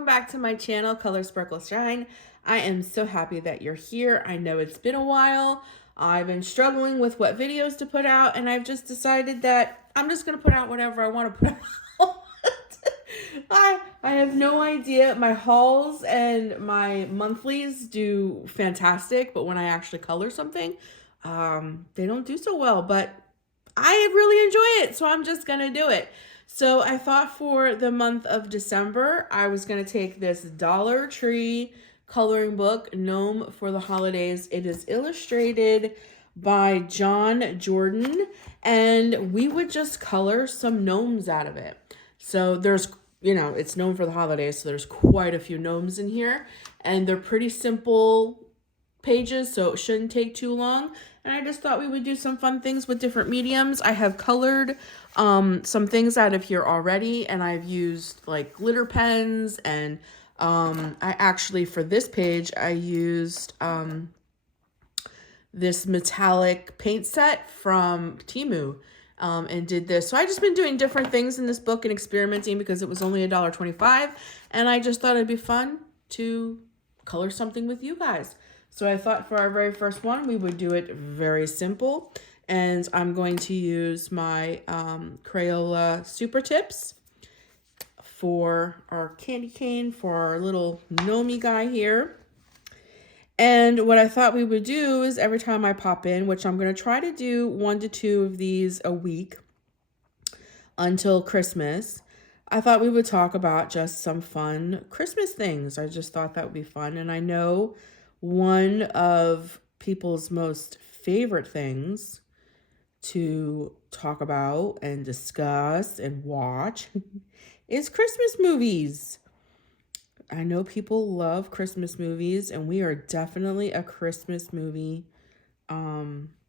welcome back to my channel, Color Sparkle Shine. I am so happy that you're here. I know it's been a while. I've been struggling with what videos to put out, and I've just decided that I'm just going to put out whatever I want to put out. I have no idea. My hauls and my monthlies do fantastic, but when I actually color something, they don't do so well, but I really enjoy it, so I'm just going to do it. So I thought for the month of December, I was going to take this Dollar Tree coloring book, Gnome for the Holidays. It is illustrated by John Jordan, and we would just color some gnomes out of it. So there's, it's Gnome for the Holidays, so there's quite a few gnomes in here, and they're pretty simple pages, so it shouldn't take too long. And I just thought we would do some fun things with different mediums. I have colored some things out of here already, and I've used like glitter pens, and I actually, for this page, I used this metallic paint set from Temu and did this. So I just been doing different things in this book and experimenting because it was only $1.25, and I just thought it'd be fun to color something with you guys. So I thought for our very first one, we would do it very simple. And I'm going to use my Crayola Super Tips for our candy cane, for our little gnome guy here. And what I thought we would do is every time I pop in, which I'm going to try to do 1 to 2 of these a week until Christmas, I thought we would talk about just some fun Christmas things. I just thought that would be fun. And I know one of people's most favorite things to talk about and discuss and watch is Christmas movies. I know people love Christmas movies, and we are definitely a Christmas movie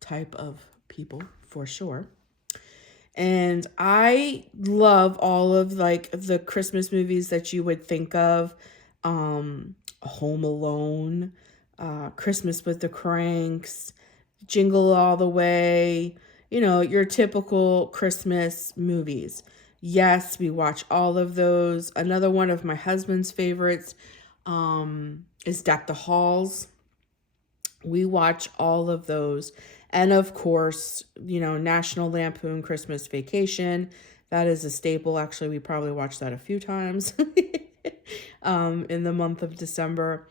type of people for sure. And I love all of like the Christmas movies that you would think of. Home Alone, Christmas with the Cranks, Jingle All the Way, your typical Christmas movies. Yes, we watch all of those. Another one of my husband's favorites is Deck the Halls. We watch all of those. And of course, National Lampoon Christmas Vacation. That is a staple. Actually, we probably watched that a few times in the month of December.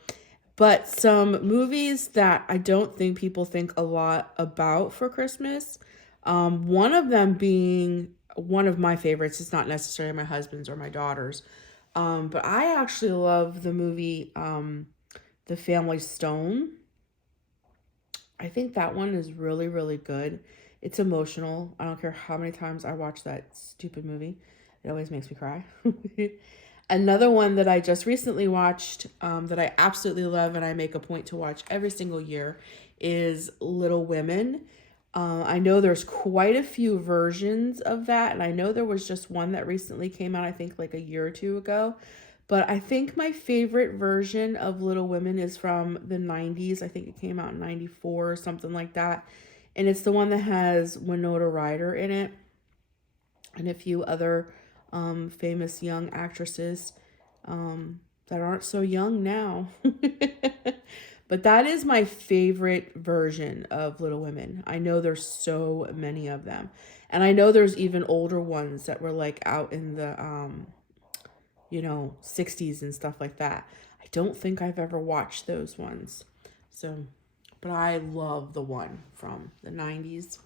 But some movies that I don't think people think a lot about for Christmas. One of them being one of my favorites. It's not necessarily my husband's or my daughter's. But I actually love the movie The Family Stone. I think that one is really, really good. It's emotional. I don't care how many times I watch that stupid movie. It always makes me cry. Another one that I just recently watched that I absolutely love and I make a point to watch every single year is Little Women. I know there's quite a few versions of that, and I know there was just one that recently came out, I think like a year or two ago. But I think my favorite version of Little Women is from the 90s. I think it came out in 94 or something like that. And it's the one that has Winona Ryder in it and a few other famous young actresses that aren't so young now. But that is my favorite version of Little Women. I know there's so many of them. And I know there's even older ones that were like out in the 60s and stuff like that. I don't think I've ever watched those ones. But I love the one from the 90s.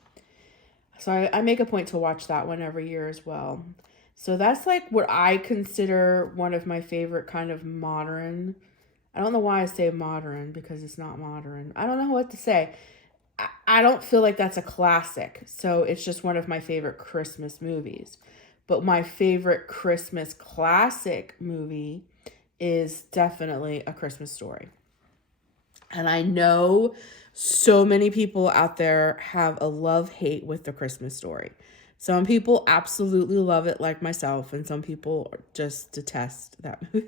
So I make a point to watch that one every year as well. So that's like what I consider one of my favorite kind of modern. I don't know why I say modern because it's not modern. I don't know what to say. I don't feel like that's a classic. So it's just one of my favorite Christmas movies. But my favorite Christmas classic movie is definitely A Christmas Story. And I know so many people out there have a love-hate with The Christmas Story. Some people absolutely love it like myself, and some people just detest that movie.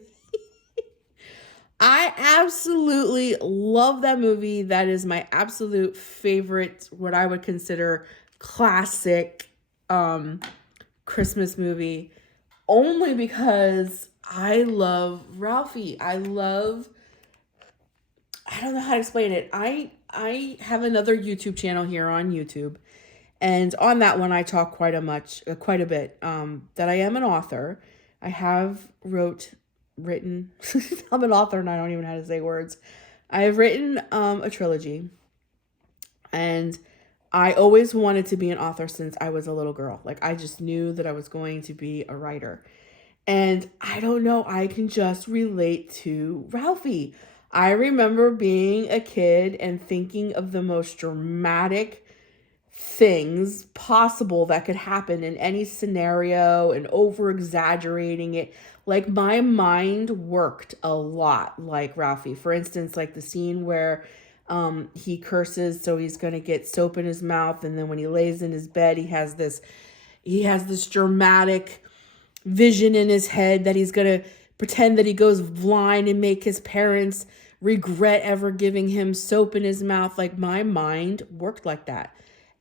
I absolutely love that movie. That is my absolute favorite, what I would consider classic Christmas movie, only because I love Ralphie. I don't know how to explain it. I have another YouTube channel here on YouTube, and on that one I talk quite a bit. That I am an author. I have written. I'm an author, and I don't even know how to say words. I have written a trilogy, and I always wanted to be an author since I was a little girl. Like, I just knew that I was going to be a writer. And I don't know, I can just relate to Ralphie. I remember being a kid and thinking of the most dramatic things possible that could happen in any scenario and over exaggerating it. Like, my mind worked a lot like Ralphie. For instance, like the scene where he curses, so he's going to get soap in his mouth, and then when he lays in his bed, he has this dramatic vision in his head that he's going to pretend that he goes blind and make his parents regret ever giving him soap in his mouth. Like, my mind worked like that.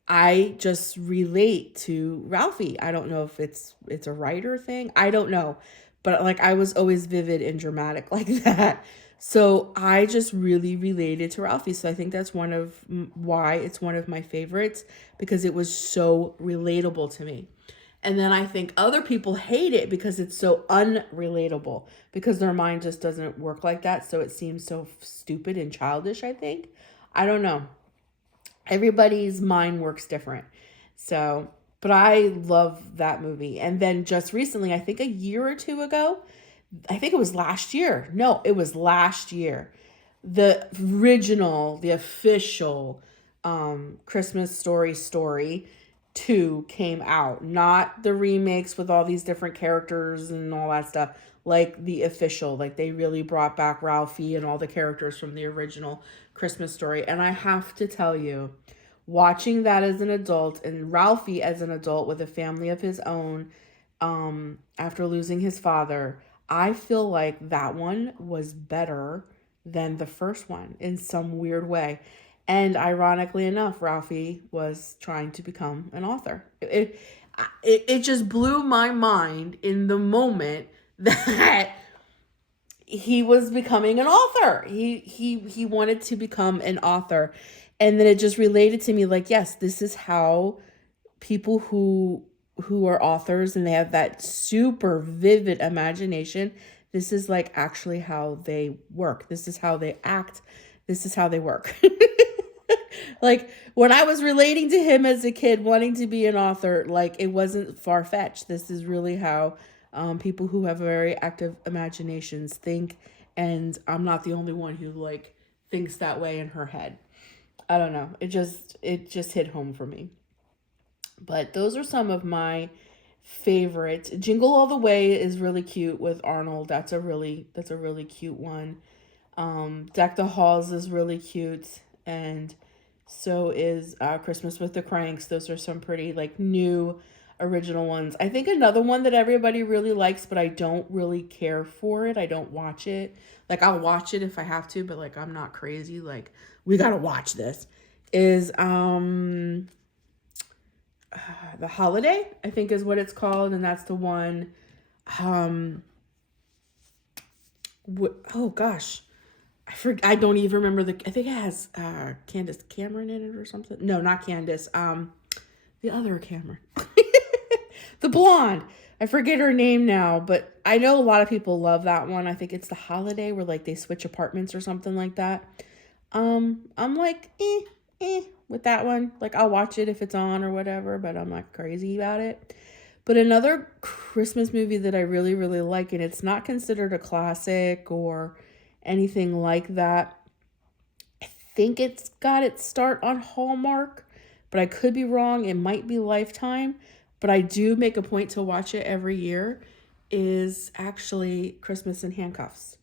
I just relate to Ralphie. I don't know if it's a writer thing. I don't know. But like, I was always vivid and dramatic like that. So I just really related to Ralphie. So I think that's why it's one of my favorites, because it was so relatable to me. And then I think other people hate it because it's so unrelatable, because their mind just doesn't work like that. So it seems so stupid and childish, I think. I don't know. Everybody's mind works different. So, but I love that movie. And then just recently, I think a year or two ago, I think it was last year. No, it was last year. The original, the official Christmas Story 2 came out. Not the remakes with all these different characters and all that stuff. Like the official, like they really brought back Ralphie and all the characters from the original Christmas Story. And I have to tell you, watching that as an adult and Ralphie as an adult with a family of his own, after losing his father, I feel like that one was better than the first one in some weird way. And ironically enough, Ralphie was trying to become an author. It just blew my mind in the moment that he was becoming an author. He wanted to become an author. And then it just related to me like, yes, this is how people who are authors and they have that super vivid imagination, this is like actually how they work. This is how they act. This is how they work. Like, when I was relating to him as a kid wanting to be an author, like, it wasn't far-fetched. This is really how people who have very active imaginations think, and I'm not the only one who like thinks that way in her head. I don't know. It just hit home for me. But those are some of my favorites. Jingle All the Way is really cute with Arnold. That's a really cute one. Deck the Halls is really cute, and so is Christmas with the Cranks. Those are some pretty like new original ones. I think another one that everybody really likes, but I don't really care for it. I don't watch it. Like, I'll watch it if I have to, but like, I'm not crazy. Like, we gotta watch this. Is The Holiday, I think is what it's called, and that's the one. Um, oh gosh, I don't even remember I think it has Candace Cameron in it or something. No, not Candace. The other Cameron, the blonde. I forget her name now, but I know a lot of people love that one. I think it's The Holiday, where like they switch apartments or something like that. I'm like, with that one. Like, I'll watch it if it's on or whatever, but I'm not crazy about it. But another Christmas movie that I really, really like, and it's not considered a classic or anything like that. I think it's got its start on Hallmark, but I could be wrong. It might be Lifetime, but I do make a point to watch it every year, is actually Christmas in Handcuffs.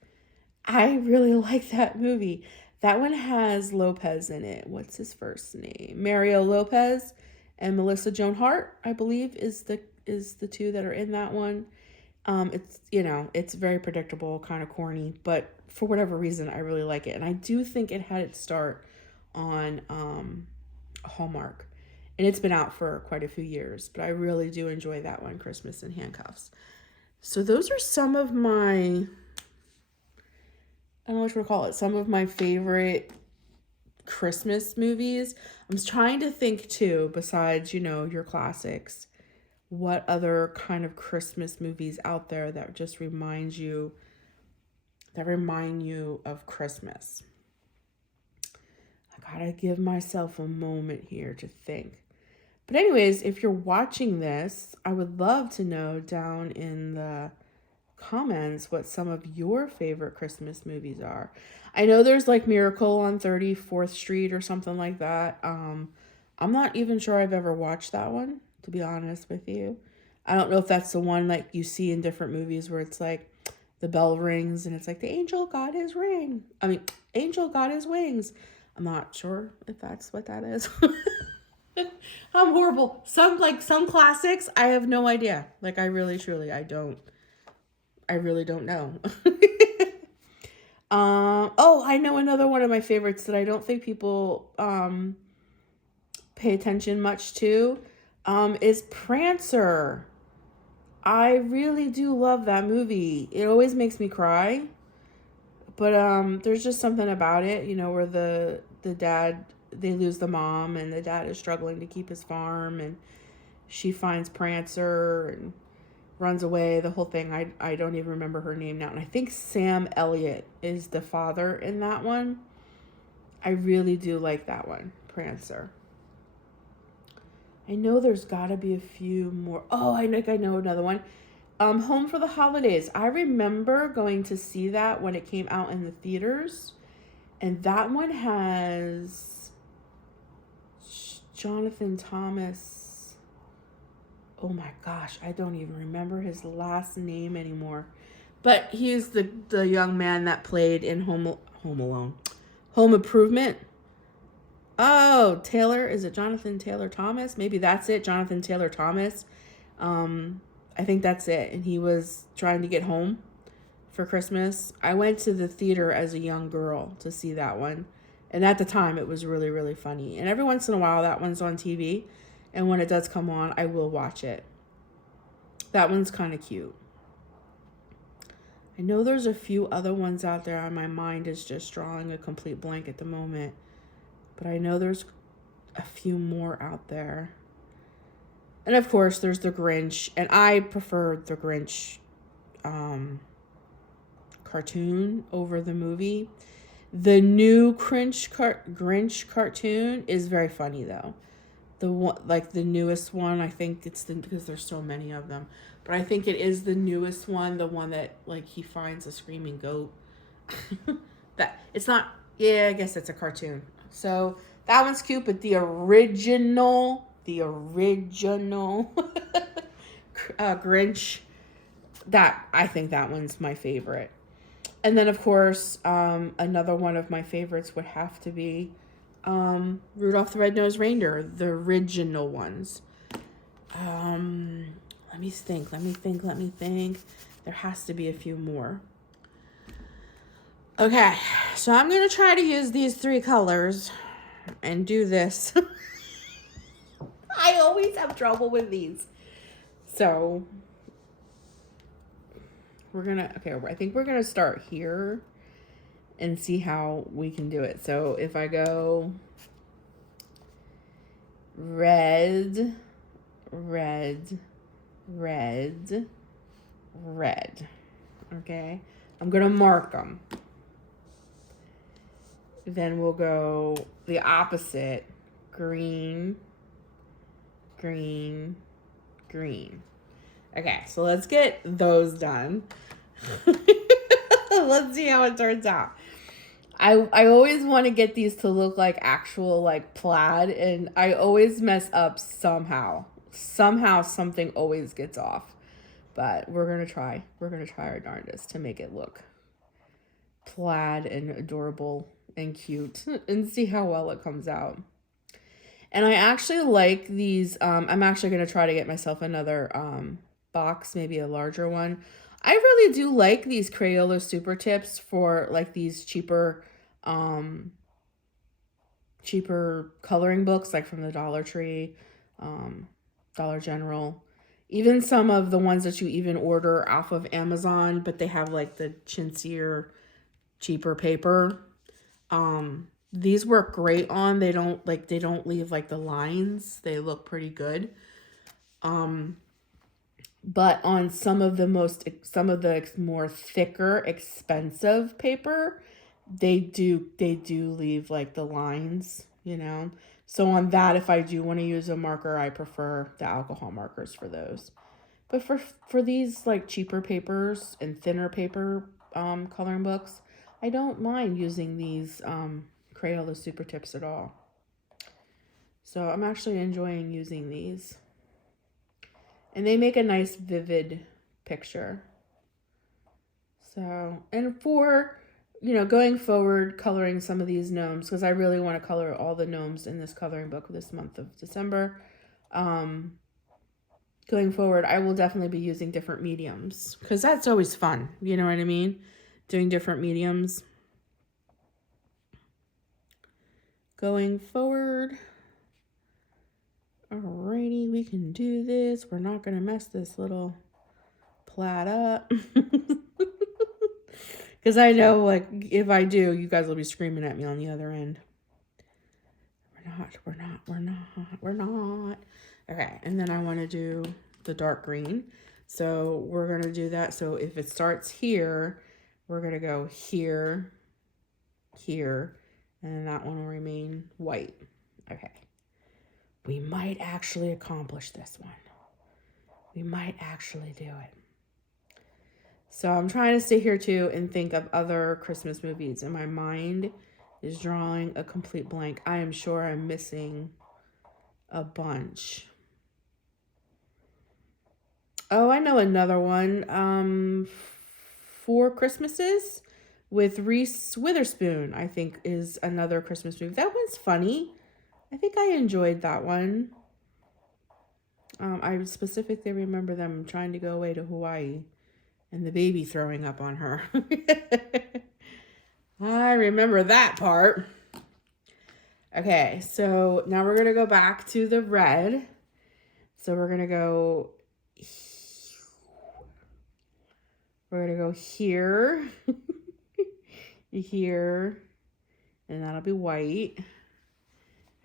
I really like that movie. That one has Lopez in it. What's his first name? Mario Lopez and Melissa Joan Hart, I believe, is the two that are in that one. It's very predictable, kind of corny, but for whatever reason, I really like it. And I do think it had its start on Hallmark. And it's been out for quite a few years, but I really do enjoy that one, Christmas in Handcuffs. So those are some of my, I don't know what you want to call it, some of my favorite Christmas movies. I'm trying to think too, besides, your classics, what other kind of Christmas movies out there that just remind you of Christmas. I gotta give myself a moment here to think. But anyways, if you're watching this, I would love to know down in the comments what some of your favorite Christmas movies are. I know there's like Miracle on 34th Street or something like that. I'm not even sure I've ever watched that one, to be honest with you. I don't know if that's the one like you see in different movies where it's like the bell rings and it's like the angel got his ring. Angel got his wings. I'm not sure if that's what that is. I'm horrible. Some classics, I have no idea. Like I really truly I really don't know. I know another one of my favorites that I don't think people pay attention much to is Prancer. I really do love that movie. It always makes me cry. But there's just something about it, where the dad, they lose the mom and the dad is struggling to keep his farm and she finds Prancer and runs away, the whole thing. I don't even remember her name now. And I think Sam Elliott is the father in that one. I really do like that one, Prancer. I know there's got to be a few more. Oh, I think I know another one. Home for the Holidays. I remember going to see that when it came out in the theaters. And that one has Jonathan Thomas. Oh my gosh, I don't even remember his last name anymore. But he's the young man that played in Home Alone. Home Improvement. Oh, Taylor. Is it Jonathan Taylor Thomas? Maybe that's it. Jonathan Taylor Thomas. I think that's it. And he was trying to get home for Christmas. I went to the theater as a young girl to see that one. And at the time, it was really, really funny. And every once in a while, that one's on TV. And when it does come on, I will watch it. That one's kind of cute. I know there's a few other ones out there, and my mind is just drawing a complete blank at the moment. But I know there's a few more out there. And of course, there's the Grinch. And I prefer the Grinch cartoon over the movie. The new Grinch cartoon is very funny, though. The one, like the newest one, I think it's because there's so many of them. But I think it is the newest one, the one that like he finds a screaming goat. That it's not. Yeah, I guess it's a cartoon. So that one's cute, but the original Grinch, that I think that one's my favorite. And then of course, another one of my favorites would have to be Rudolph the Red-Nosed Reindeer, the original ones. Let me think. There has to be a few more. Okay, so I'm going to try to use these 3 colors and do this. I always have trouble with these. So, I think we're going to start here and see how we can do it. So, if I go red, okay? I'm going to mark them. Then we'll go the opposite, green. Okay, so let's get those done. Let's see how it turns out. I always want to get these to look like actual like plaid, and I always mess up somehow. Somehow something always gets off. But we're going to try. We're going to try our darndest to make it look plaid and adorable and cute and see how well it comes out. And I actually like these. I'm actually going to try to get myself another box, maybe a larger one. I really do like these Crayola Super Tips for like these cheaper coloring books, like from the Dollar Tree, Dollar General, Even some of the ones that you even order off of Amazon, but they have like the chintzier, cheaper paper. These work great on. They don't leave like the lines. They look pretty good. But on some of the more thicker, expensive paper, they do leave like the lines, you know. So on that, if I do want to use a marker, I prefer the alcohol markers for those. But for these like cheaper papers and thinner paper coloring books, I don't mind using these Crayola Super Tips at all. So I'm actually enjoying using these. And they make a nice vivid picture. So, and for, going forward, coloring some of these gnomes, because I really want to color all the gnomes in this coloring book this month of December. Going forward, I will definitely be using different mediums, because that's always fun. You know what I mean? Doing different mediums. Going forward. Alrighty, we can do this. We're not going to mess this little plaid up. Because I know, like, if I do, you guys will be screaming at me on the other end. We're not. Okay, and then I want to do the dark green. So we're going to do that. So if it starts here, we're going to go here, here, and that one will remain white. Okay. We might actually accomplish this one. We might actually do it. So I'm trying to sit here too and think of other Christmas movies, and my mind is drawing a complete blank. I am sure I'm missing a bunch. Oh, I know another one. Four Christmases with Reese Witherspoon, I think, is another Christmas movie. That one's funny. I think I enjoyed that one. I specifically remember them trying to go away to Hawaii and the baby throwing up on her. I remember that part. Okay, so now we're going to go back to the red. So we're going to go here, here, and that'll be white.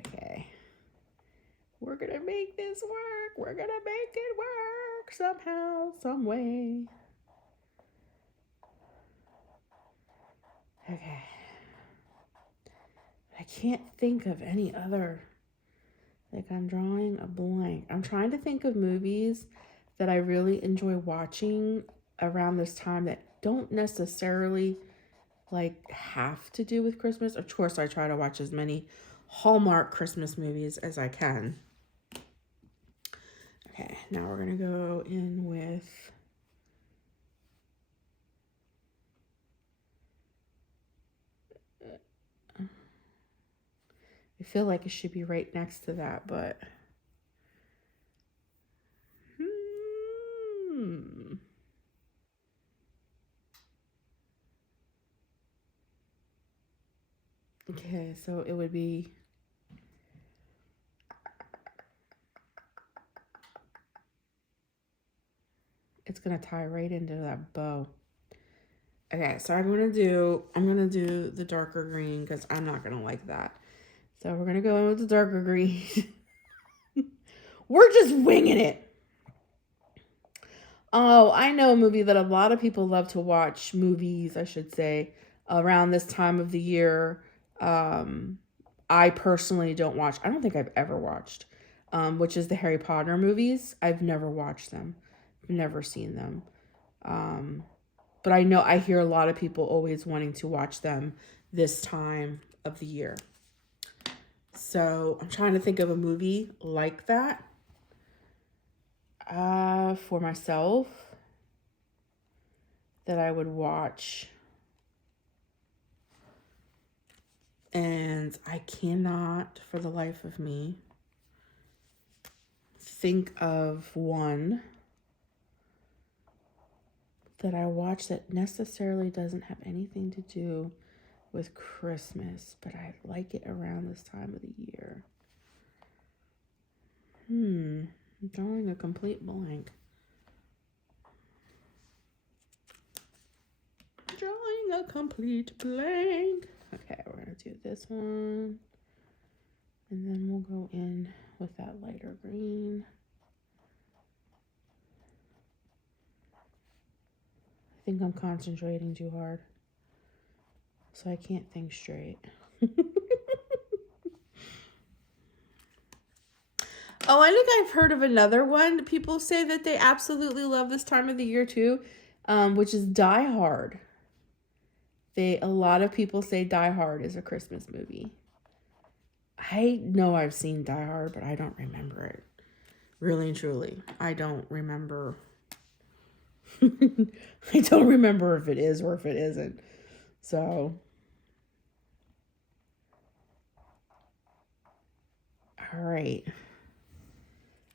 Okay. We're going to make this work. We're going to make it work somehow, some way. Okay. I can't think of any other. Like, I'm drawing a blank. I'm trying to think of movies that I really enjoy watching around this time that don't necessarily like have to do with Christmas. Of course, I try to watch as many Hallmark Christmas movies as I can. Okay, now we're going to go in with I feel like it should be right next to that, but okay, so it would be it's gonna tie right into that bow. Okay, so I'm gonna do the darker green because I'm not gonna like that. So we're gonna go in with the darker green. We're just winging it. Oh, I know a movie that a lot of people love to watch, movies, I should say, around this time of the year. I personally don't watch. I don't think I've ever watched, which is the Harry Potter movies. I've never watched them. I've never seen them. But I hear a lot of people always wanting to watch them this time of the year. So I'm trying to think of a movie like that. For myself that I would watch. And I cannot, for the life of me, think of one that I watch that necessarily doesn't have anything to do with Christmas, but I like it around this time of the year. I'm drawing a complete blank. leaving a complete blank. Okay, we're going to do this one. And then we'll go in with that lighter green. I think I'm concentrating too hard, so I can't think straight. Oh, I think I've heard of another one. People say that they absolutely love this time of the year too, which is Die Hard. A lot of people say Die Hard is a Christmas movie. I know I've seen Die Hard, but I don't remember it. Really and truly, I don't remember. I don't remember if it is or if it isn't. So, all right.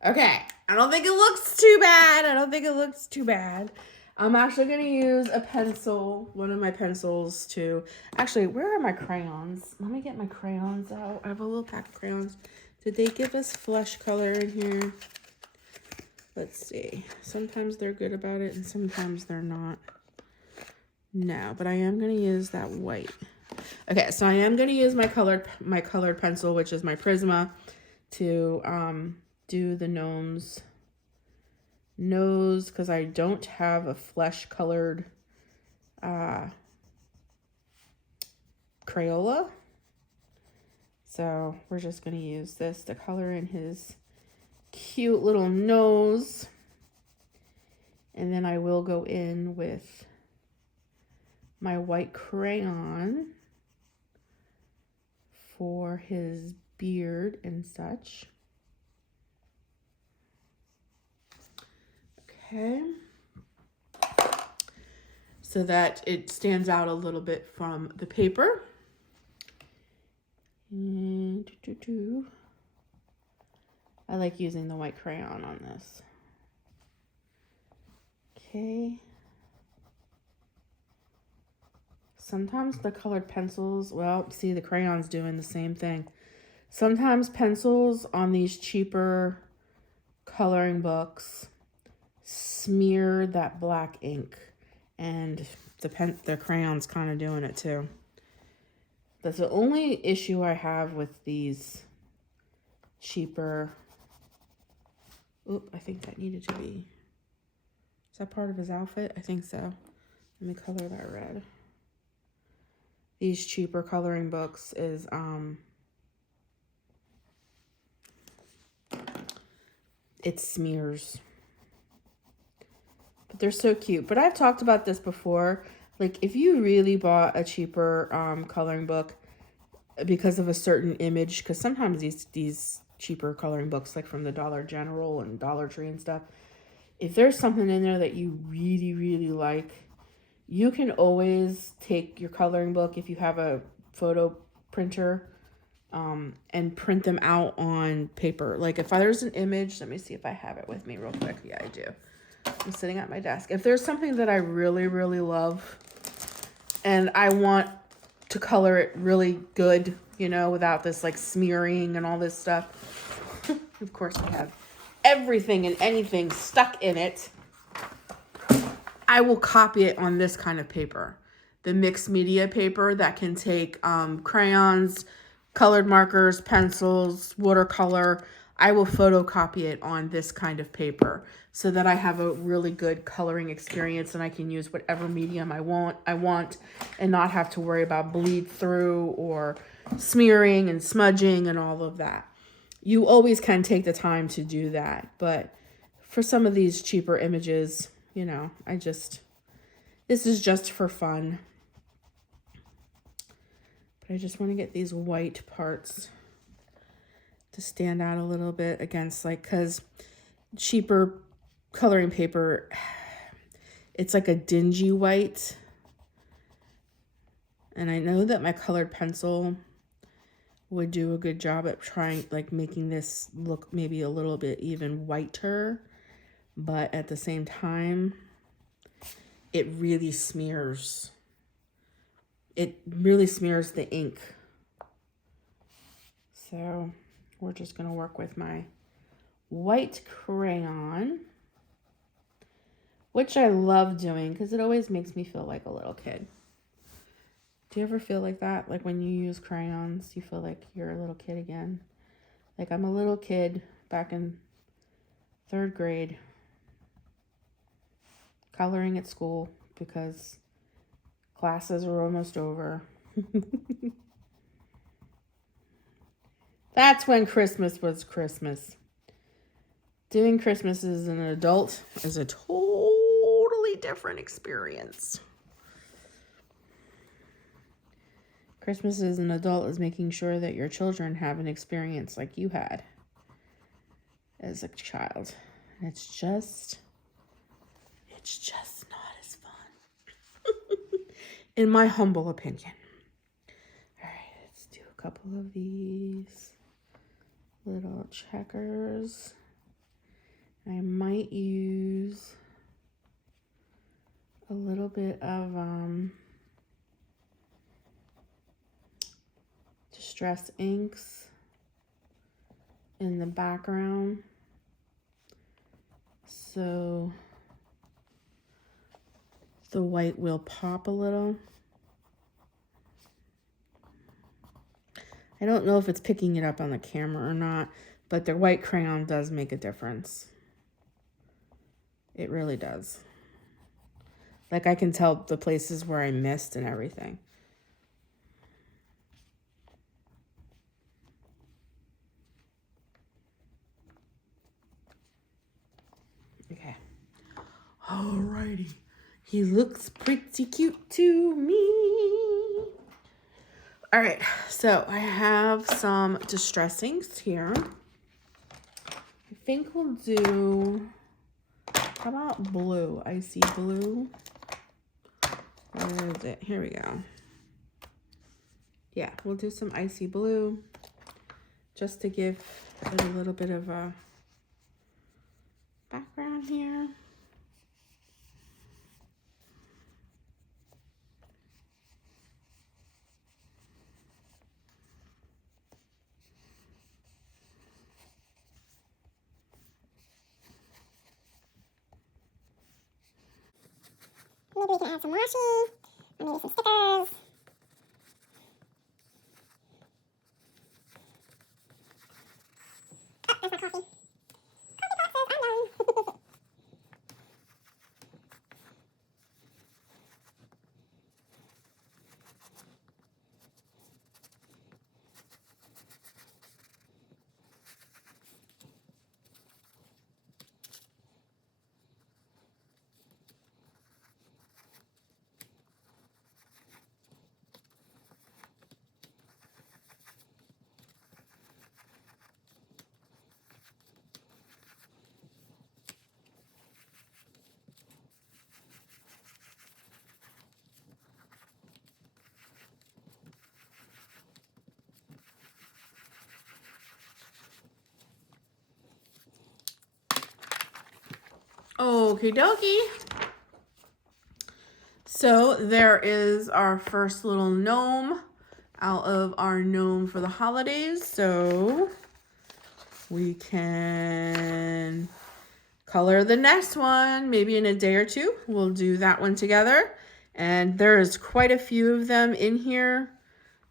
Okay, I don't think it looks too bad. I'm actually going to use a pencil, one of my pencils to... Actually, where are my crayons? Let me get my crayons out. I have a little pack of crayons. Did they give us flesh color in here? Let's see. Sometimes they're good about it and sometimes they're not. No, but I am going to use that white. Okay, so I am going to use my colored pencil, which is my Prisma, to do the Gnomes nose, because I don't have a flesh colored Crayola. So we're just going to use this to color in his cute little nose. And then I will go in with my white crayon for his beard and such. Okay. So that it stands out a little bit from the paper. And I like using the white crayon on this. Okay. Sometimes the colored pencils, well, see, the crayon's doing the same thing. Sometimes pencils on these cheaper coloring books smear that black ink, and the crayon's kind of doing it too. That's the only issue I have with these cheaper... Oop, I think that needed to be... Is that part of his outfit? I think so. Let me color that red. These cheaper coloring books is... it smears. But they're so cute. But I've talked about this before. Like, if you really bought a cheaper coloring book because of a certain image, because sometimes these cheaper coloring books, like from the Dollar General and Dollar Tree and stuff, if there's something in there that you really, really like, you can always take your coloring book, if you have a photo printer, and print them out on paper. Like, if there's an image, let me see if I have it with me real quick. Yeah, I do. I'm sitting at my desk. If there's something that I really, really love and I want to color it really good, you know, without this like smearing and all this stuff. Of course, I have everything and anything stuck in it. I will copy it on this kind of paper. The mixed media paper that can take crayons, colored markers, pencils, watercolor. I will photocopy it on this kind of paper so that I have a really good coloring experience and I can use whatever medium I want and not have to worry about bleed through or smearing and smudging and all of that. You always can take the time to do that, but for some of these cheaper images, you know, this is just for fun. But I just want to get these white parts to stand out a little bit against, like, because cheaper coloring paper, it's like a dingy white. And I know that my colored pencil would do a good job at trying, like, making this look maybe a little bit even whiter. But at the same time, it really smears. It really smears the ink. So we're just going to work with my white crayon, which I love doing because it always makes me feel like a little kid. Do you ever feel like that? Like when you use crayons, you feel like you're a little kid again? Like I'm a little kid back in 3rd grade, coloring at school because classes are almost over. That's when Christmas was Christmas. Doing Christmas as an adult is a totally different experience. Christmas as an adult is making sure that your children have an experience like you had as a child. It's just not as fun. In my humble opinion. All right, let's do a couple of these little checkers. I might use a little bit of distress inks in the background, so the white will pop a little. I don't know if it's picking it up on the camera or not, but the white crayon does make a difference. It really does. Like I can tell the places where I missed and everything. Okay. Alrighty. He looks pretty cute to me. All right, so I have some distress inks here. I think we'll do, how about blue, icy blue? Where is it? Here we go. Yeah, we'll do some icy blue just to give it a little bit of a background here. Maybe we can add some washi, or maybe some stickers. Oh, there's my coffee. Coffee boxes, I'm done. Okie dokie. So there is our first little gnome out of our gnome for the holidays. So we can color the next one maybe in a day or two. We'll do that one together. And there's quite a few of them in here.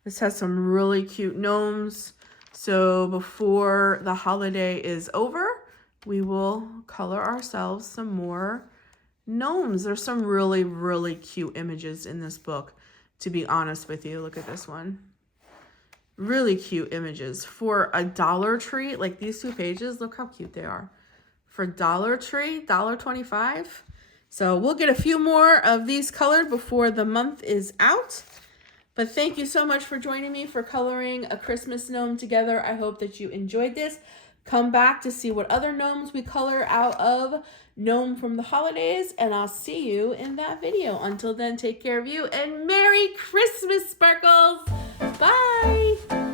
This has some really cute gnomes. So before the holiday is over, we will color ourselves some more gnomes. There's some really, really cute images in this book, to be honest with you. Look at this one. Really cute images. For a Dollar Tree, like these 2 pages, look how cute they are. For Dollar Tree, $1.25. So we'll get a few more of these colored before the month is out. But thank you so much for joining me for coloring a Christmas gnome together. I hope that you enjoyed this. Come back to see what other gnomes we color out of Gnome from the Holidays, and I'll see you in that video. Until then, take care of you, and Merry Christmas, Sparkles! Bye!